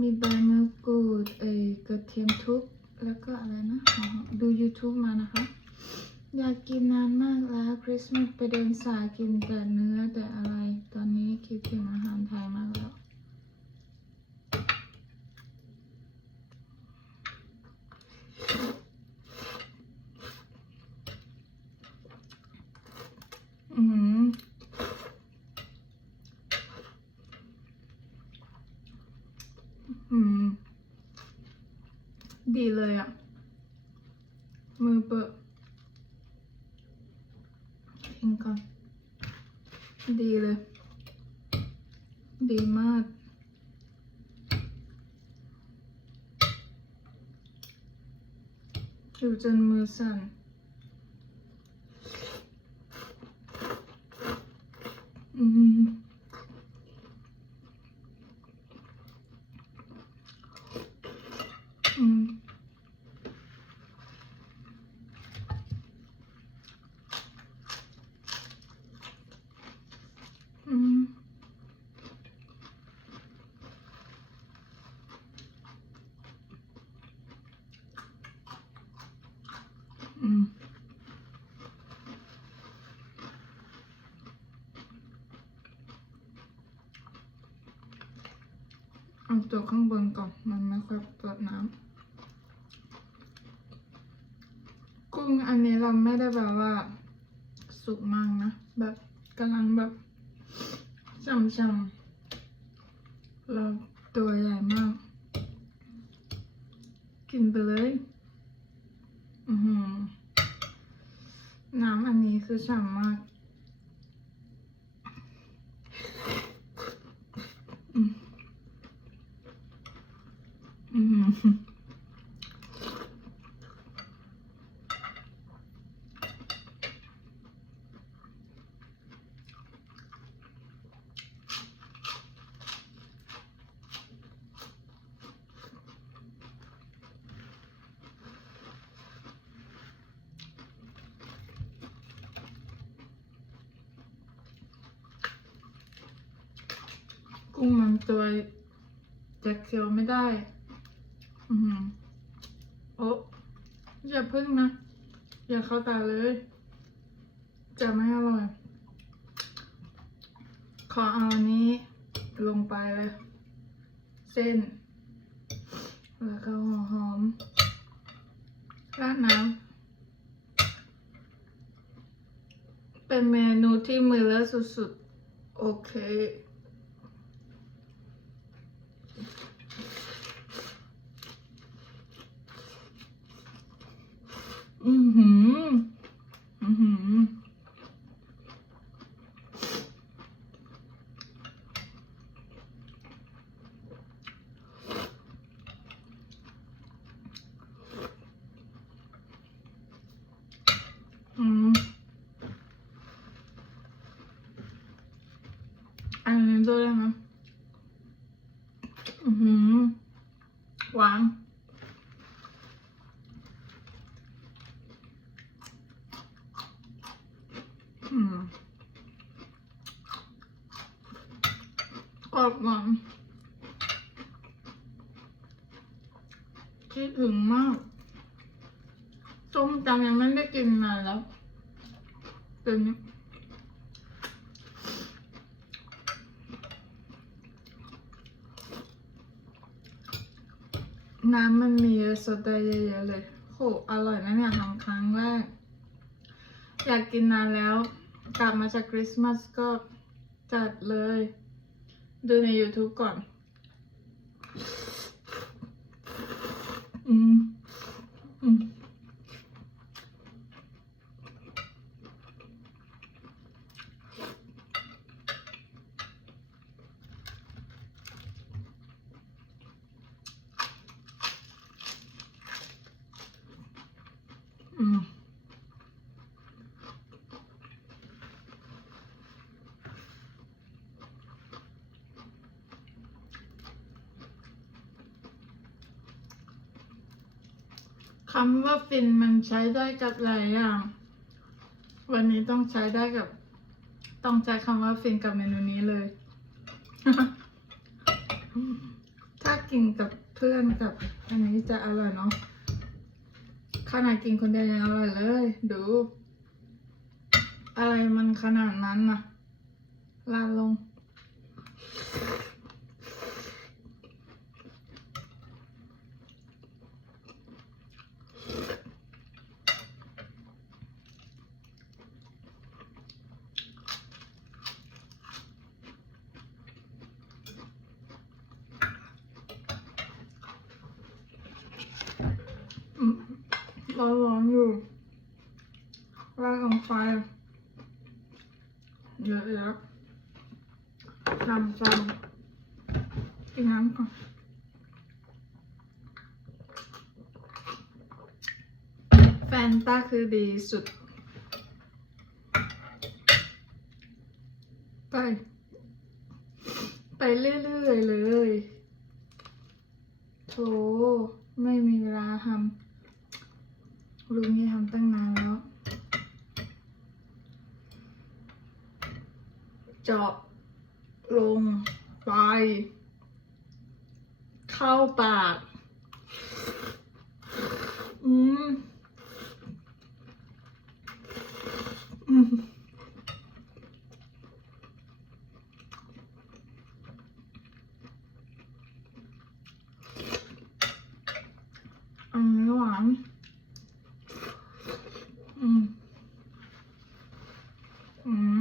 มีใบมะกรูดเอยกระเทียมทุบแล้วก็อะไรนะ ดู YouTube มานะคะ อยากกินนานมากแล้วคริสต์มาสไปเดินสายกินแต่เนื้อแต่อะไร ตอนนี้คิดถึงอาหารไทยมากแล้ว อือหืออืม ดีเลยอะ มือเปิดทิ้งก่อน ดีเลย ดีมาก อยู่จนมือสั่นอืม อืม อืม อืม เอาตัวข้างบนก่อน มันไม่ค่อยเปิดน้ำกุ้งอันนี้เราไม่ได้แบบว่า สุกมากนะ แบบกำลังแบบช่ำๆเราตัวใหญ่มาก กินไปเลย อือหือน้ำอันนี้คือฉ่ำมาก อืมอืม กุ้งมันตัวจะเคี้ยวไม่ได้ อือหือโอ้อย่าพึ่งนะ อย่าเข้าตาเลย จะไม่อร่อย ขอเอาอันนี้ลงไปเลย เส้น แล้วก็หัวหอมราดน้ำเป็นเมนูที่มือเลอะสุดๆ โอเค อือหือ อือหือ อืมอันนี้ด้วยได้ไหมอือหือหวาน อืมกรอบหวานคิดถึงมากส้มตำยัง ได้กินนานแล้วเป็นน้ำมันมีโซดาเยอะๆเลยโหอร่อยนะเนี่ยทำครั้งแรก อยากกินนานแล้ว กลับมาจากคริสต์มาสก็จัดเลย ดูใน YouTube ก่อน อืม อืม อืม คำว่าฟินมันใช้ได้กับหลายอย่าง วันนี้ต้องใช้ได้กับ ต้องใช้คำว่าฟินกับเมนูนี้เลย ถ้ากินกับเพื่อนกับ อันนี้จะอร่อยเนาะขนาดกินคนเดียวยังอร่อยเลย ดู อะไรมันขนาดนั้นน่ะลาลง อืม ร้อนๆอยู่ราดลงไปเยอะๆนำซ้ำกินน้ำก่อนแฟนตาคือดีสุดไป ไปเรื่อย ๆ เลย โถ ไม่มีเวลาทำ ลุงนี่ทำตั้งนานแล้ว เจาะลงไป เข้าปาก อืม อืม อันนี้หวาน อืม อืม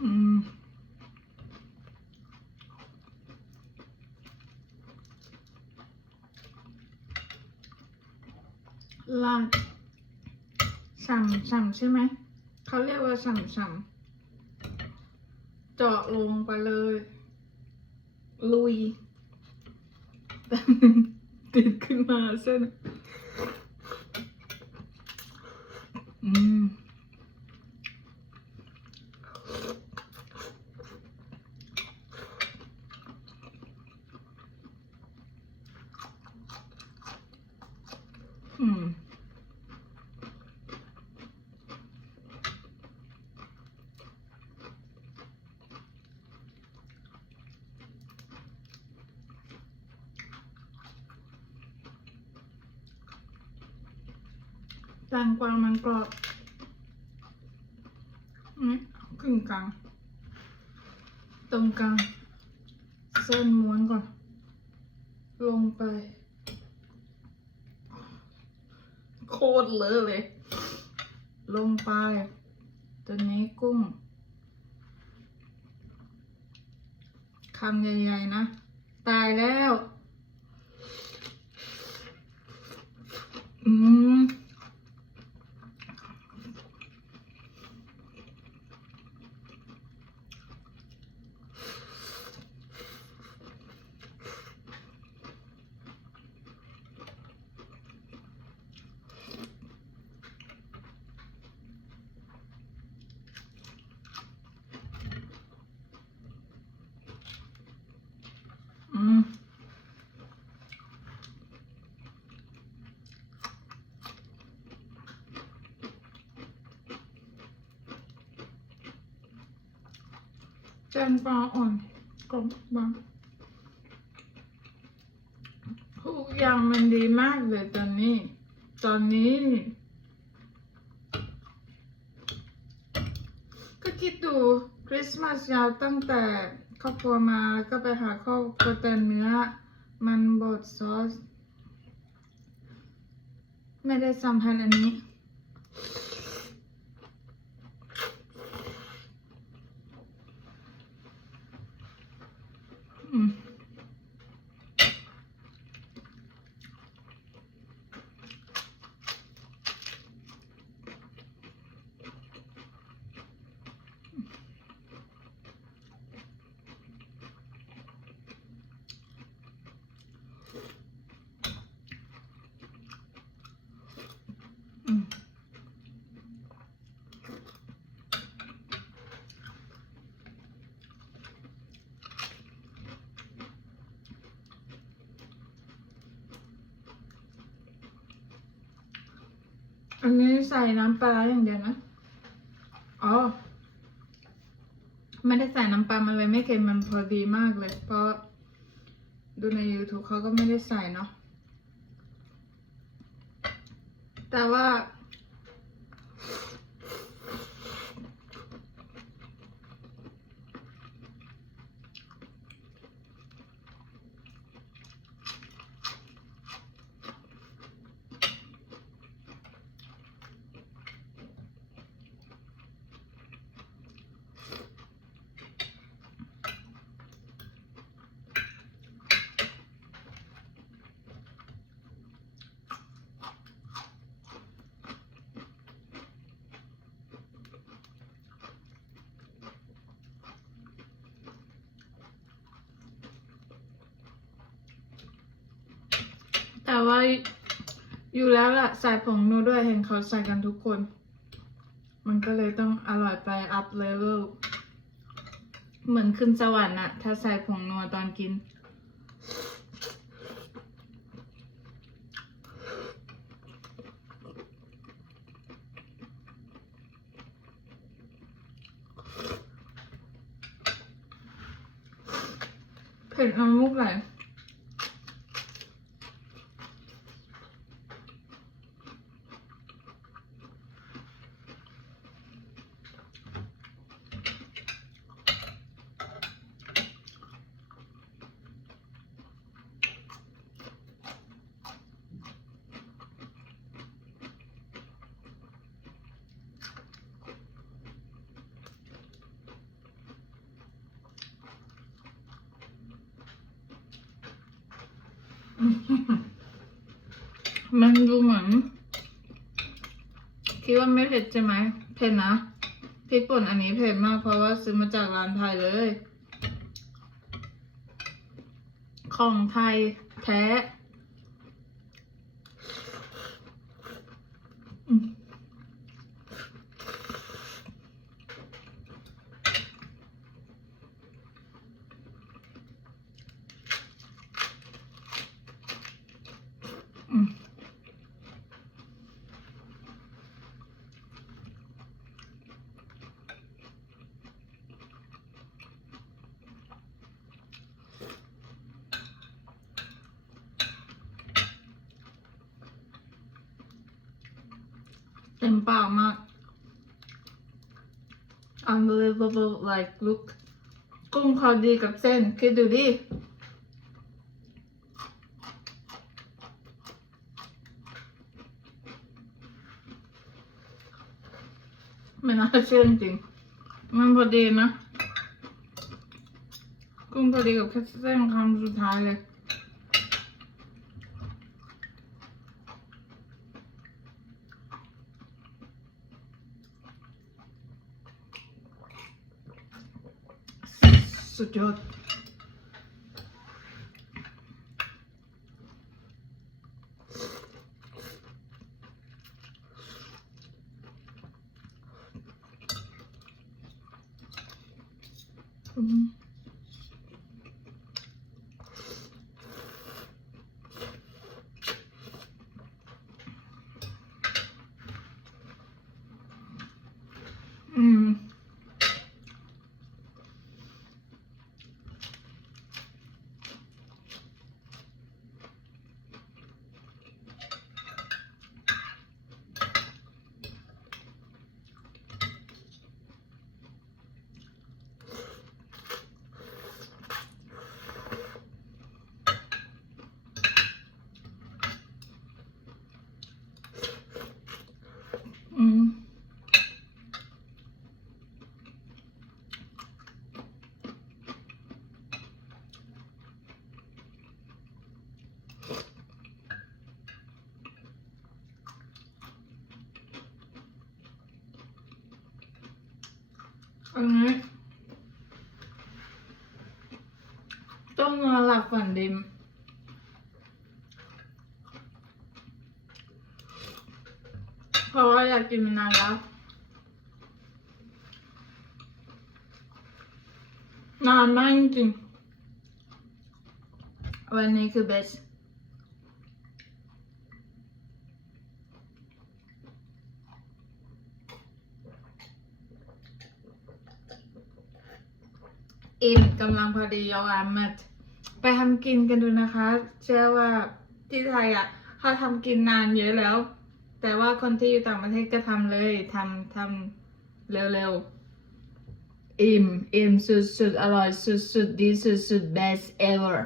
อืม ลาดฉ่ำฉ่ำใช่ไหม เขาเรียกว่าฉ่ำฉ่ำเจาะลงไปเลย ลุยแต่ติดขึ้นมาเส้น อืม อืม แตงกวามันกรอบนี่กึ่งกลาง ตรงกลาง เส้นม้วนก่อน ลงไป โคตรเลอะเลย ลงไปตัวนี้กุ้งคำใหญ่ๆนะ ตายแล้ว อืม อืม แตงกวาอ่อนกรอบางทุกอย่างมันดีมากเลยตอนนี้ ตอนนี้ ก็คิดดูคริสต์มาสยาวตั้งแต่ครอบครัวมาแล้วก็ไปหาครอบครัวแต่เนื้อ มันบดซอส ไม่ได้สัมพันธ์อันนี้ อื อันนี้ใส่น้ำปลาร้าอย่างเดียวนะ อ๋อ ไม่ได้ใส่น้ำปลา มันเลยไม่เค็มมันพอดีมากเลย เพราะดูใน YouTube เขาก็ไม่ได้ใส่เนาะ แต่ว่า ว่าอยู่แล้วล่ะใส่ผงนูด้วยเห็นเขาใส่กันทุกคน มันก็เลยต้องอร่อยไปอัพเลเวลเหมือนขึ้นสวรรค์อะถ้าใส่ผงนัวตอนกิน เผ็ดน้ำมูกไหล มันดูเหมือน คิดว่าไม่เผ็ดใช่ไหมเผ็ดนะพริกป่นอันนี้เผ็ดมากเพราะว่าซื้อมาจากร้านไทยเลย ของไทยแท้ เต็มปากมาก unbelievable like look กุ้งพอดีกับเส้น คิดดูดิไม่น่าเชื่อจริง มันพอดีนะ กุ้งพอดีกับแค่เส้นคำสุดท้ายเลย สุดยอด อืมอืม อืม อันนี้ต้องนอนหลับฝันดีเพราะว่าอยากกินมานานแล้ว นานมากจริงวันนี้คือ best อิ่มกำลังพอดียออามัดไปทำกินกันดูนะคะเชื่อว่าที่ไทยอะเขาทำกินนานเยอะแล้ว แต่ว่าคนที่อยู่ต่างประเทศก็ทำเลยทำทำเร็วๆอิ่มอิ่มสุดๆอร่อยสุดๆดีสุดๆ best ever